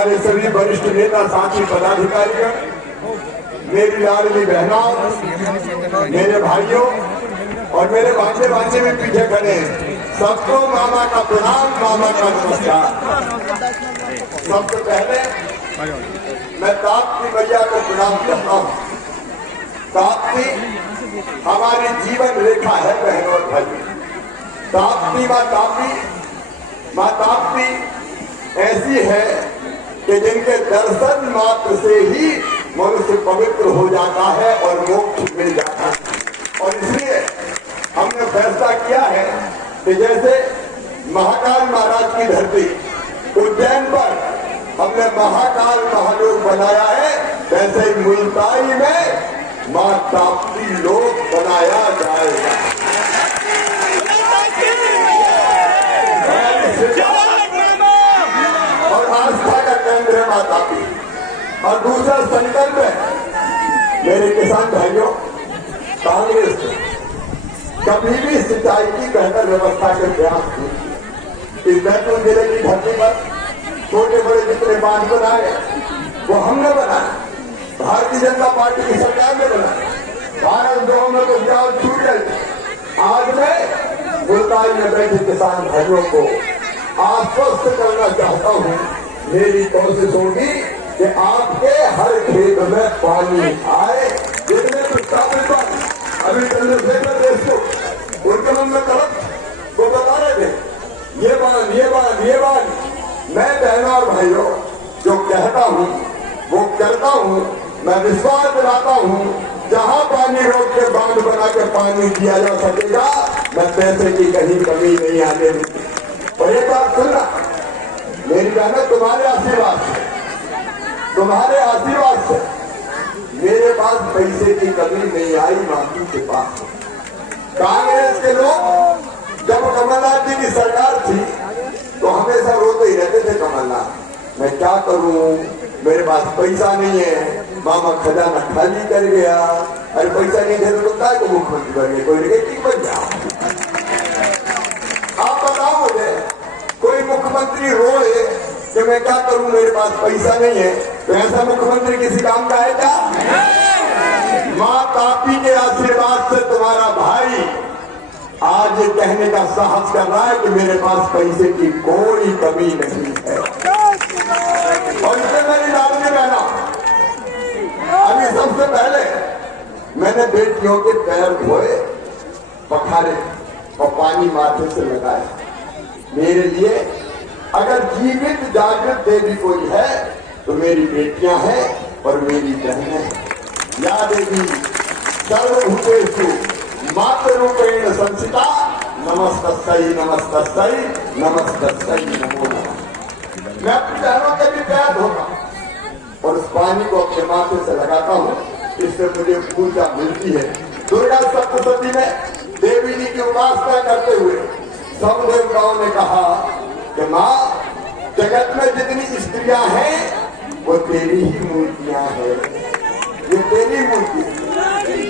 हमारे सभी वरिष्ठ नेता साथी पदाधिकारियों, मेरी लाडली बहनों, मेरे भाइयों और मेरे भांजे में पीछे खड़े हैं, सबको मामा का प्रणाम, मामा का नमस्कार। सबसे पहले मैं ताप्ती मैया को प्रणाम करता हूँ। ताप्ती हमारी जीवन रेखा है बहनों और भाइयों। ताप्ती माँ ताप्ती ऐसी है कि जिनके दर्शन मात्र से ही मनुष्य पवित्र हो जाता है और मोक्ष मिल जाता है। और इसलिए हमने फैसला किया है कि जैसे महाकाल महाराज की धरती उज्जैन पर हमने महाकाल महालोक बनाया है, वैसे ही मुल्ताई में माँ ताप्ती लोक बनाया जाएगा। और आस्था का केंद्र है माँ ताप्ती। और दूसरा संकल्प है मेरे किसान भाइयों, कांग्रेस कभी भी सिंचाई की बेहतर व्यवस्था के प्रयास किए। इस बैतूल जिले की धरती पर छोटे बड़े जितने बांध बनाए वो हमने बनाए, भारतीय जनता पार्टी की सरकार ने बनाए। भारत गांव में तो जाओ छूट गई। आज मैं मुल्ताई में बैठे किसान भाइयों को आश्वस्त करना चाहता हूँ, मेरी कोशिश होगी कि आपके हर खेत में पानी आए। जितने प्रस्तावित अभी चंद्रशेखर देशमुख उनके मन में तरफ वो बता रहे थे, ये बात मैं बहनों और भाइयों जो कहता हूँ वो करता हूँ। मैं विश्वास दिलाता हूँ, जहाँ पानी रोक के बांध बना के पानी दिया जा सकेगा, मैं पैसे की कहीं कमी नहीं आने दूंगी। और एक बात सुनना मेरी बहनों, तुम्हारे आशीर्वाद से मेरे पास पैसे की कमी नहीं आई। माफी के पास कांग्रेस के लोग जब कमलनाथ जी की सरकार थी तो हमेशा रोते ही रहते थे, कमलनाथ मैं क्या करूं, मेरे पास पैसा नहीं है, मामा खजाना खाली कर गया। अरे पैसा नहीं थे तो क्या को मुख्यमंत्री बन गए, कोई नेगेटिव बन जाओ। आप बताओ मुझे, कोई मुख्यमंत्री रोए कि मैं क्या करूं मेरे पास पैसा नहीं है, तो ऐसा मुख्यमंत्री किसी काम का है क्या? माँ ताप्ती के आशीर्वाद से तुम्हारा भाई आज ये कहने का साहस कर रहा है कि मेरे पास पैसे की कोई कमी नहीं है। और इसमें मेरी लाडली बहना, अभी सबसे पहले मैंने बेटियों के पैर धोए, पखारे और पानी माथे से लगाया। मेरे लिए अगर जीवित जागृत देवी कोई है तो मेरी बेटियां हैं और मेरी बहनें हैं। या देवी सर्वभूतेषु मातृरूपेण संस्थिता, नमस्तस्यै नमस्तस्यै नमस्तस्यै नमो नमः। मैं अपनी बहनों के भी पैर धोता और उस पानी को अपने माथे से लगाता हूँ, इससे मुझे ऊर्जा मिलती है। दुर्गा सप्तशती में देवी जी की उपासना करते हुए सब देवताओं ने कहा कि माँ जगत में जितनी स्त्रियां हैं वो तेरी ही मूर्तियां हैं, ये तेरी मूर्ति।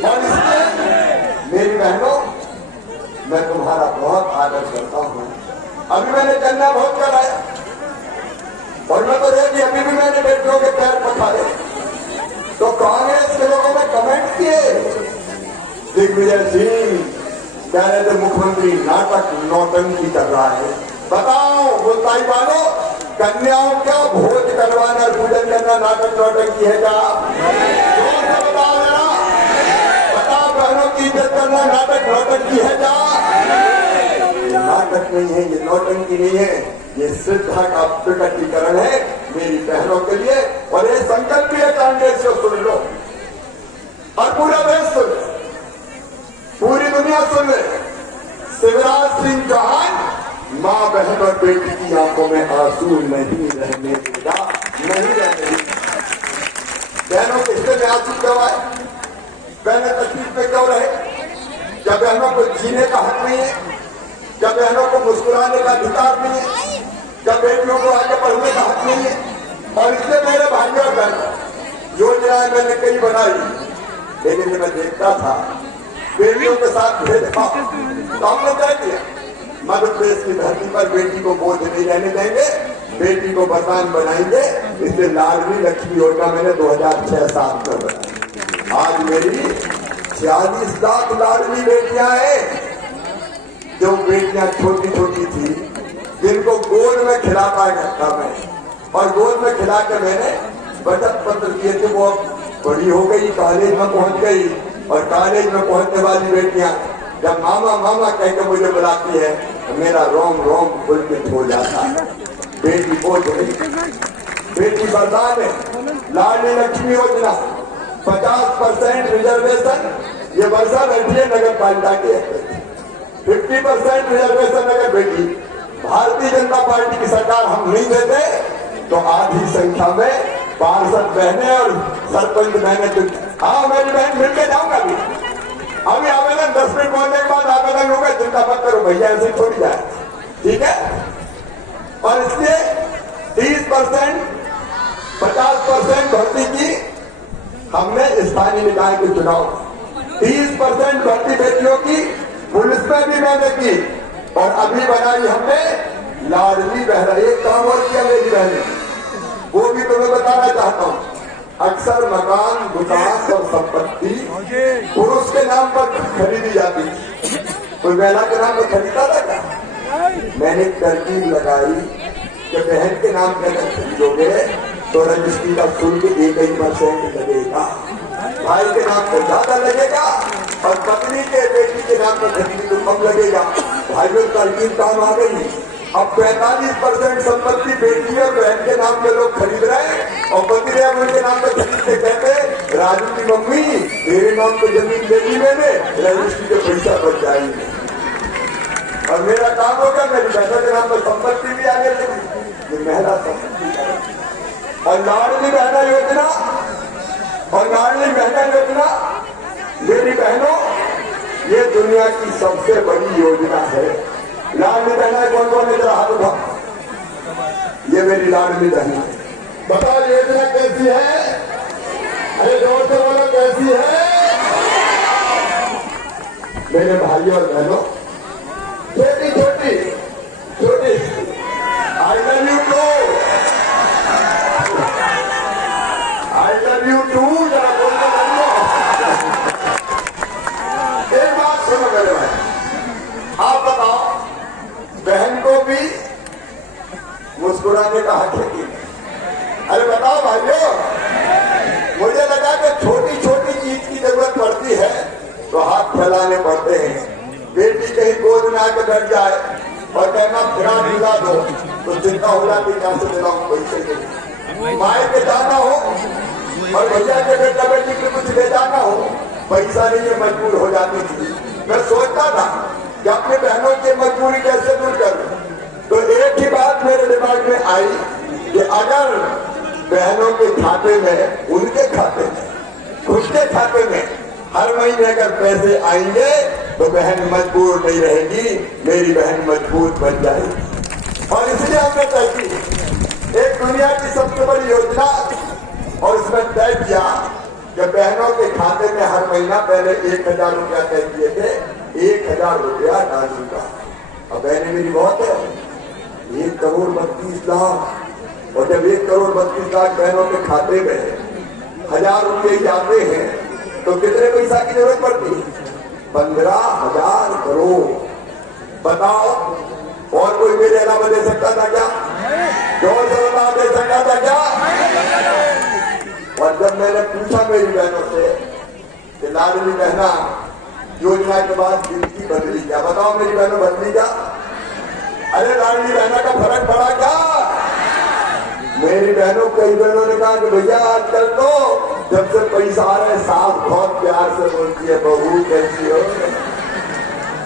और इसलिए मेरी बहनों, मैं तुम्हारा बहुत आदर करता हूँ। अभी मैंने गन्ना बहुत कराया और मैं तो देखी, अभी भी मैंने बेटियों के पैर पखारे। तो कांग्रेस के लोगों ने कमेंट किए, दिग्विजय सिंह कह रहे थे मुख्यमंत्री नाटक नौटंकी कर रहा है। बताओ मुल्ताई वालों, कन्याओं का भोज करवाना और पूजन करना नाटक नौटंकी है क्या? जोर से बताओ जरा, बताओ बहनों की इज्जत करना नाटक नौटंकी है क्या? नाटक नहीं है, ये नौटंकी नहीं है, ये श्रद्धा का प्रकटीकरण है मेरी बहनों के लिए। और ये संकल्प भी है कांग्रेस से, सुन लो और पूरा देश सुन, पूरी दुनिया सुन ले। शिवराज सिंह चौहान माँ बहन और बेटी की आंखों में आंसू नहीं रहने देगा, नहीं रहने देगा। बहनों के हिस्से में आंसू क्यों आए? बहनें तकलीफ में क्यों रहे? क्या बहनों को जीने का हक नहीं है? क्या बहनों को मुस्कुराने का अधिकार नहीं है? क्या बेटियों को आगे बढ़ने का हक नहीं है? और इसलिए मेरे भाइयों और बहनों, योजनाएं मैंने कई बनाई, लेकिन मैं देखता था बेटियों के साथ भेदभाव, तो हमने तय किया मध्य प्रदेश की धरती पर बेटी को बोझ नहीं रहने देंगे। बेटी को वरदान बनाएंगे। इसलिए लाडली लक्ष्मी योजना मैंने 2006-07 में बनाई। आज मेरी 46 लाख लाडली बेटियां हैं। जो बेटियां छोटी छोटी थी, जिनको गोद में खिलाता था मैं, और गोद में खिला के मैंने बचत पत्र दिए थे, वो बड़ी हो गई, कॉलेज में पहुंच गई। और कॉलेज में पहुंचने वाली बेटियां जब मामा मामा कह के मुझे बुलाती है तो मेरा रोम रोम पुलकित हो जाता है। बेटी बोझ गई, बेटी वरदान है। लाडली लक्ष्मी योजना 50% रिजर्वेशन, ये वर्षा बैठी है नगर पालिका के, 50% रिजर्वेशन अगर बेटी भारतीय जनता पार्टी की सरकार हम नहीं देते तो आधी संख्या में पार्षद बहने और सरपंच बहने। हाँ, मेरी बहन मिलकर जाऊंगा अभी आवेदन 10 मिनट पहुंचने के बाद आवेदन होगा। चिंता मत करो भैया, ऐसे छोड़ जाए, ठीक है। और इसलिए 30%, 50% भर्ती की हमने स्थानीय निकाय के चुनाव, 30% भर्ती बेटियों की पुलिस में भी मैंने की। और अभी बनाई हमने लाडली बहना। एक काम और किया मेरी बहन, वो भी तुम्हें बताना चाहता हूँ। अक्सर मकान, दुकान और संपत्ति पुरुष के नाम पर खरीदी जाती थी, कोई महिला के नाम पर खरीदा था क्या? मैंने तरकीब लगाई कि बहन के नाम पर अगर खरीदोगे तो रजिस्ट्री का शुल्क 1% लगेगा, भाई के नाम पर ज्यादा लगेगा, और पत्नी के बेटी के नाम पर खरीदी तो कम लगेगा। भाइयों, तरकीब काम आ गई। अब 45% संपत्ति बेटी और बहन के नाम पे लोग खरीद रहे हैं, और पति उनके नाम पे खरीदते कहते राजू की मम्मी मेरे नाम पे जमीन ले ली मैंने, रजिस्ट्री के पैसा बच जाएंगे और मेरा काम होगा। मेरी बहनों के नाम पर संपत्ति भी आगे लगी, ये महिला संपत्ति। और लाडली बहना योजना, और लाडली बहना योजना मेरी बहनों, ये दुनिया की सबसे बड़ी योजना है। लाडली बहना कौन कौन इधर हाथ उठा, ये मेरी लाडली बहना। बताओ योजना कैसी है? अरे जोर से बोलो, कैसी है? मेरे भाइयों और बहनों, छोटी छोटी छोटी, I love you too, I love you too. जरा बोलते बनो। एक बात सुनो मेरे भाई, आप बताओ, बहन को भी मुस्कुराने का हक है? अरे बताओ भाइयों, मुझे लगा कि छोटी छोटी चीज की जरूरत पड़ती है तो हाथ फैलाने पड़ते हैं। बेटी कहीं गोद में आकर बैठ जाए और कहना फिराक दिला दो तो चिंता हो जाती, क्या से दिलाऊं पैसे के। माए के जाना हो और भैया के बेटा बेटी के कुछ ले जाना हो, पैसा नहीं है, मजबूर हो जाती थी। मैं सोचता था कि अपनी बहनों की मजबूरी कैसे दूर करूं, तो एक ही बात मेरे दिमाग में आई कि अगर बहनों के खाते में, उनके खाते में, खुद के खाते में हर महीने अगर पैसे आएंगे तो बहन मजबूर नहीं रहेगी, मेरी बहन मजबूत बन जाएगी। और इसलिए हमने तय की एक दुनिया की सबसे बड़ी योजना, और इसमें तय किया कि बहनों के खाते में हर महीना पहले 1000 रुपया तय किए थे, 1000 रुपया डालूंगा। अब बहनें मेरी बहुत है, 1,32,00,000, और जब 1,32,00,000 बहनों के खाते में 1000 रुपये जाते हैं तो कितने पैसा की जरूरत पड़ती है? 15,000 करोड़। बताओ, और कोई मेरे अलावा दे सकता था क्या? जोर से बता, दे सकता था क्या? और जब मैंने पूछा मेरी बहनों से कि लाडली बहना योजना के बाद जिंदगी बदली क्या? बताओ मेरी बहनों, बदली क्या? अरे लाडली बहना का फर्क पड़ा क्या? मेरी बहनों, कई बहनों ने कहा कि भैया आजकल तो जब से पैसा आ रहा है साफ बहुत प्यार से बोलती है, बहू कैसी हो?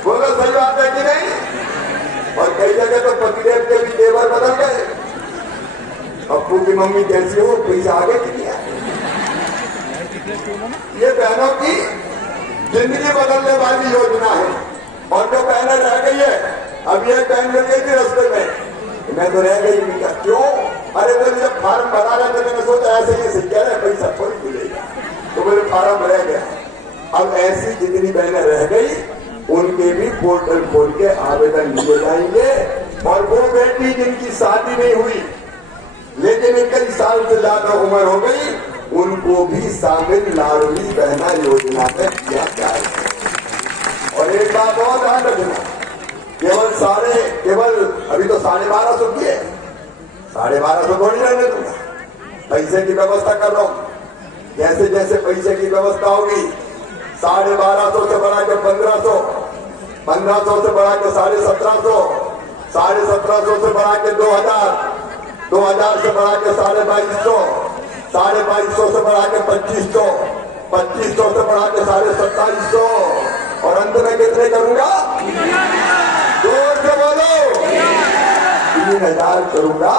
बोलो, सही बात है कि नहीं? और कई जगह तो पतिदेव के भी तेवर बदल गए। अप्पू की मम्मी कैसी हो, पैसा आगे की नहीं आए। ये बहनों की जिंदगी बदलने वाली योजना है। और जो बहनें रह गई है, अब ये बहन मिल गई थी रास्ते में, मैं तो रह गई नहीं। क्यों? अरे मैंने जब फार्म भरा रहा था मैंने सोचा ऐसे ही कह रहे पैसा थोड़ी मिलेगा, तो मेरे फार्म रह गया। अब ऐसी जितनी बहनें रह गई उनके भी पोर्टल खोल के आवेदन लिए जाएंगे। और वो बेटी जिनकी शादी नहीं हुई, लेकिन 21 साल से ज्यादा उम्र हो गई, उनको भी शामिल लाडली बहना योजना में किया जाए। और एक बात और ध्यान रखना, केवल अभी तो 1250 की है, 1250 थोड़ी रहने दूंगा, पैसे की व्यवस्था कर रहा हूं। जैसे जैसे पैसे की व्यवस्था होगी 1250 से बढ़ा के 1500, 1500 से बढ़ा के 1750, 1750 से बढ़ा के 2000, 2000 से बढ़ा के 2250, 2250 से बढ़ा के 2500, 2500 से बढ़ा के 2750 और अंत में कितने करूंगा? जोर से बोलो, 3000 करूंगा।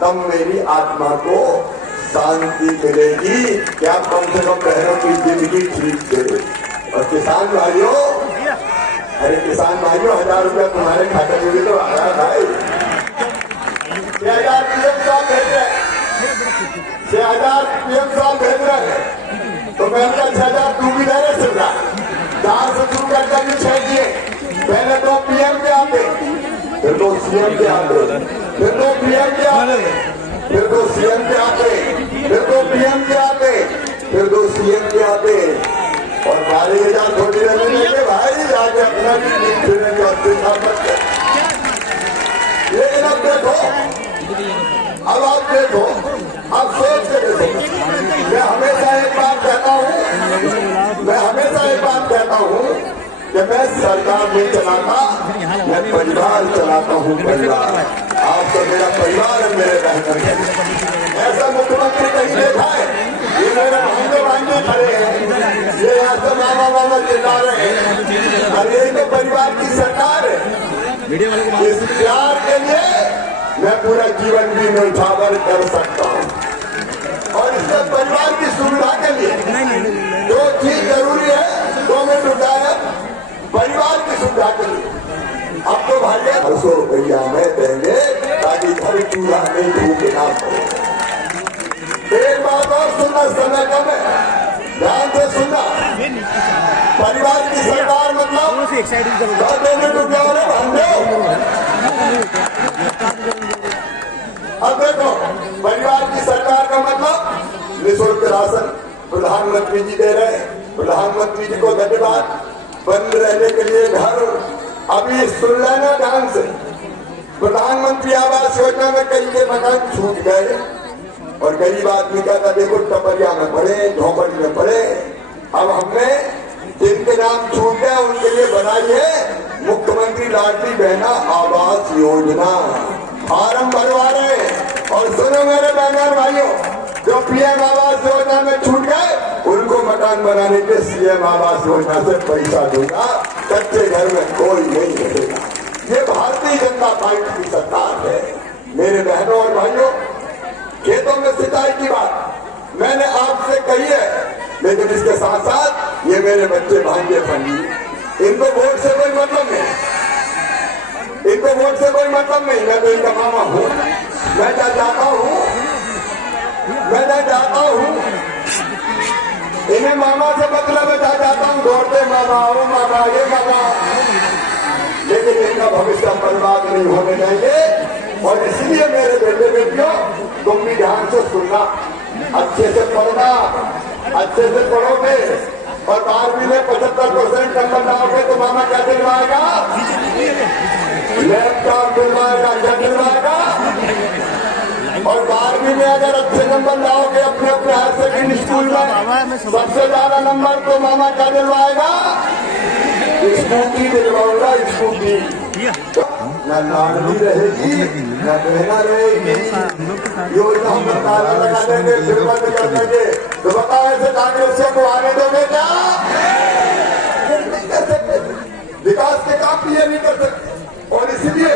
तब मेरी आत्मा को शांति मिलेगी, क्या कम से कम बहनों की जिंदगी ठीक से। और किसान भाइयों, अरे किसान भाइयों, 1000 रुपया तुम्हारे खाते में भी तो आ रहा भाई। 6000 पीएम साहब भेज रहे हैं, 6000 पीएम साहब भेज रहे हैं, तो मैं उनका 6000 तू भी दे रहे सुनना। 4 से शुरू करके भी 6 दिए, पहले 2 पीएम के आते, फिर 2 सीएम के आते, फिर 2 पीएम के आते, फिर 2 सीएम के आते, फिर 2 पीएम के आते, फिर 2 सीएम के आते। और 12,000 थोड़ी रहने देंगे भाई, आगे अपना भी फिरेंगे और देखा करते। लेकिन अब देखो, अब आप देखो, अब सोच के देखो। मैं हमेशा एक बात कहता हूँ कि मैं सरकार नहीं चलाता, मैं परिवार चलाता हूँ। परिवार, आप तो मेरा परिवार है, मेरे बहन है। ऐसा मुख्यमंत्री कहीं देखा है? ये मेरे भांजे खड़े हैं, ये यहाँ से मामा चिल्ला रहे हैं। अरे ये तो परिवार की सरकार है। इस प्यार के लिए मैं पूरा जीवन भी न्यौछावर कर सकता हूँ। और इससे परिवार की सुविधा के लिए जो चीज जरूरी है 2 मिनट उठाया, परिवार की सुविधा के लिए अब तो भाई 200 रुपया में देंगे ताकि घर चूल्हा नहीं भूखे ना पड़े। एक बात और सुनना, समय कम है, ध्यान से सुनना। परिवार की सरकार मतलब 2 मिनट रुपया अब देखो, परिवार की सरकार का मतलब निःशुल्क राशन प्रधानमंत्री जी दे रहे हैं। प्रधानमंत्री जी को धन्यवाद। बंद रहने के लिए घर, अभी सुन लेना ध्यान से, प्रधानमंत्री आवास योजना में कई के मकान छूट गए और गरीब आदमी का था देखो टपरिया में पड़े, झोपड़ी में पड़े। अब हमने जिनके नाम छूट गए उनके लिए बनाई है मुख्यमंत्री लाडली बहना आवास योजना। फार्म भरवा रहे हैं। और सुनो मेरे बहन और भाइयों, जो पीएम आवास योजना में छूट गए उनको मकान बनाने के सीएम आवास योजना से पैसा दूंगा। कच्चे घर में कोई नहीं रहेगा। ये भारतीय जनता पार्टी की सरकार है। मेरे बहनों और भाइयों, खेतों में सिंचाई की बात मैंने आपसे कही है, लेकिन इसके साथ साथ ये मेरे बच्चे भांजे फंडी, इनको वोट से कोई मतलब नहीं, इनको वोट से कोई मतलब नहीं। मैं तो इनका मामा हूँ, मैं क्या चाहता हूँ, इन्हें मामा से मतलब है, चाहता हूँ दौड़ते मामा, ओ मामा, ये मामा, लेकिन इनका भविष्य बर्बाद नहीं होने देंगे। और इसलिए मेरे बेटे बेटियों, तुम भी ध्यान से सुनना, अच्छे से पढ़ना, अच्छे से पढ़ोगे और 12वीं में 75% नंबर लाओगे तो मामा क्या दिलवाएगा? लैपटॉप दिलवाएगा। क्या दिलवाएगा? और 12वीं में अगर अच्छे नंबर लाओगे अपने अपने हायर सेकेंडरी स्कूल में सबसे ज्यादा नंबर तो मामा क्या दिलवाएगा? Scooty दिलवाऊंगा, scooty. न लाडली रहेगी न बहना रहेगी। योजना में ताला लगा देंगे, फिर बंद कर देंगे। तो बताओ ऐसे कांग्रेसियों को आने दोगे क्या? नहीं कर सकते, विकास के काम भी ये नहीं कर सकते। और इसलिए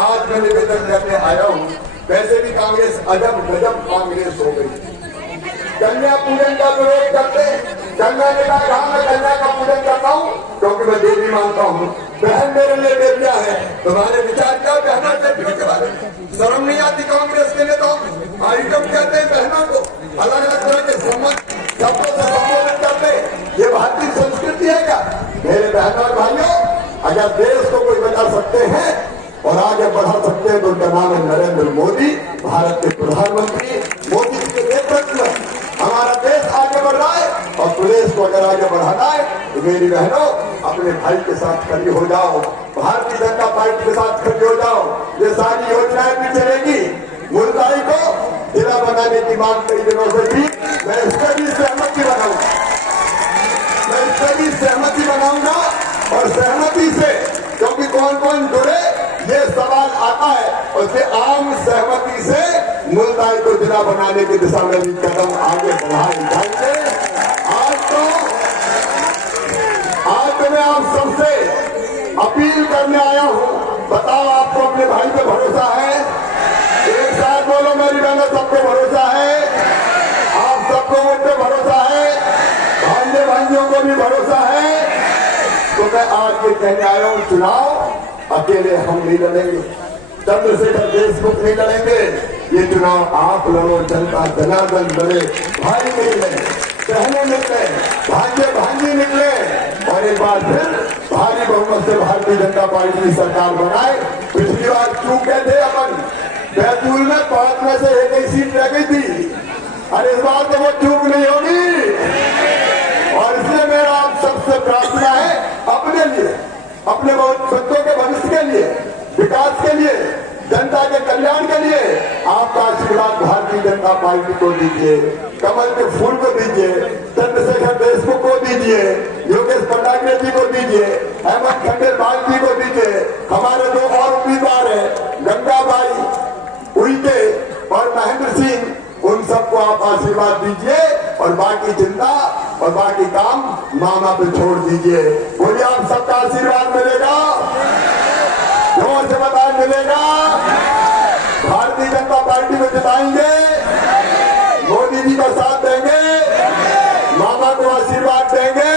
आज मैं निवेदन करने आया हूँ। वैसे भी कांग्रेस अजब गजब कांग्रेस हो गई। कन्या पूजन का विरोध करते, कन्या ने कहा मैं कन्या का पूजन करता हूँ क्योंकि मैं देवी मानता हूँ। बहन मेरे लिए देविया है। तुम्हारे विचार क्या बहना बेटियों के बारे में? शर्म नहीं आती कांग्रेस के नेताओं? आइटम कहते हैं बहनों को, अलग अलग तरह के शब्दों से संबोधित करते। ये भारतीय संस्कृति है क्या? मेरे बहनों और भाइयों, अगर देश को कोई बचा सकते हैं और आगे बढ़ा सकते हैं तो उनका नाम है नरेंद्र मोदी। भारत के प्रधानमंत्री मोदी जी के नेतृत्व में हमारा देश आगे बढ़ रहा है और प्रदेश को अगर आगे बढ़ाना है तो मेरी बहनों अपने भाई के साथ खड़ी हो जाओ, भारतीय जनता पार्टी के साथ खड़ी हो जाओ। ये सारी योजनाएं भी चलेगी। मुल्ताई को जिला बनाने की मांग कई दिनों से थी, मैं इससे भी सहमति बनाऊंगा, मैं इससे भी सहमति बनाऊंगा और सहमति से, क्योंकि कौन कौन जुड़े ये सवाल आता है, उससे आम सहमति से मुल्ताई को जिला बनाने की दिशा में भी कदम आगे बढ़ाए जाएंगे। आज तो मैं आप सबसे अपील करने आया हूं, बताओ आपको अपने भाई पे भरोसा है? एक साथ बोलो मेरी बहनों, सबको भरोसा है? आप सबको मुझ पे भरोसा है? भांजे भांजियों को भी भरोसा है? तो मैं आज ये कहने आया हूं, चुनाव अकेले हम नहीं लड़ेंगे, चंद्रशेखर देशमुख नहीं लड़ेंगे, ये चुनाव आप लड़ो, जनता जनार्दन लड़े, भाई निकले, बहनें निकले, भांजे भांजी निकले और एक बार फिर भारी बहुमत से भारतीय जनता पार्टी की सरकार बनाए। पिछली बार चूके थे अपन, बैतूल में 5 में से 1 ही सीट रह गई थी, और इस बार तो वो चूक नहीं होगी। और इसलिए मेरा आप सबसे प्रार्थना है, अपने लिए, अपने बच्चों के भविष्य के लिए, विकास के लिए, जनता के कल्याण के लिए आपका आशीर्वाद भारतीय जनता पार्टी को दीजिए, कमल के फूल को दीजिए, चंद्रशेखर देशमुख को दीजिए, योगेश पटाखे जी को दीजिए, अहमद खंडेलवाल जी को दीजिए, हमारे 2 और उम्मीदवार हैं, गंगाबाई उइके और महेंद्र सिंह, उन सबको आप आशीर्वाद दीजिए और बाकी चिंता और बाकी काम मामा पे छोड़ दीजिए। बोलिए, आप सबका आशीर्वाद मिलेगा, जोर से बताए मिलेगा, भारतीय जनता पार्टी को जिताएंगे, मोदी जी का साथ देंगे, मामा को आशीर्वाद देंगे।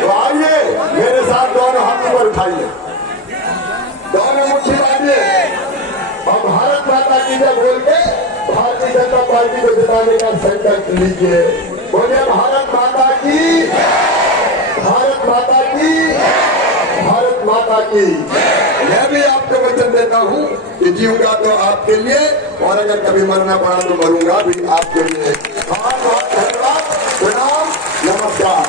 तो आइए मेरे साथ दोनों हाथ ऊपर उठाइए, दोनों मुट्ठी बांधिए और भारत माता की जय बोल के भारतीय जनता पार्टी को जिताने का संकल्प लीजिए। बोलिए, भारत माता की, भारत माता की, भारत माता की। मैं भी आपको वचन देता हूं कि जीऊंगा तो आपके लिए, और अगर कभी मरना पड़ा तो मरूंगा भी आपके लिए। बहुत बहुत धन्यवाद, प्रणाम, नमस्कार।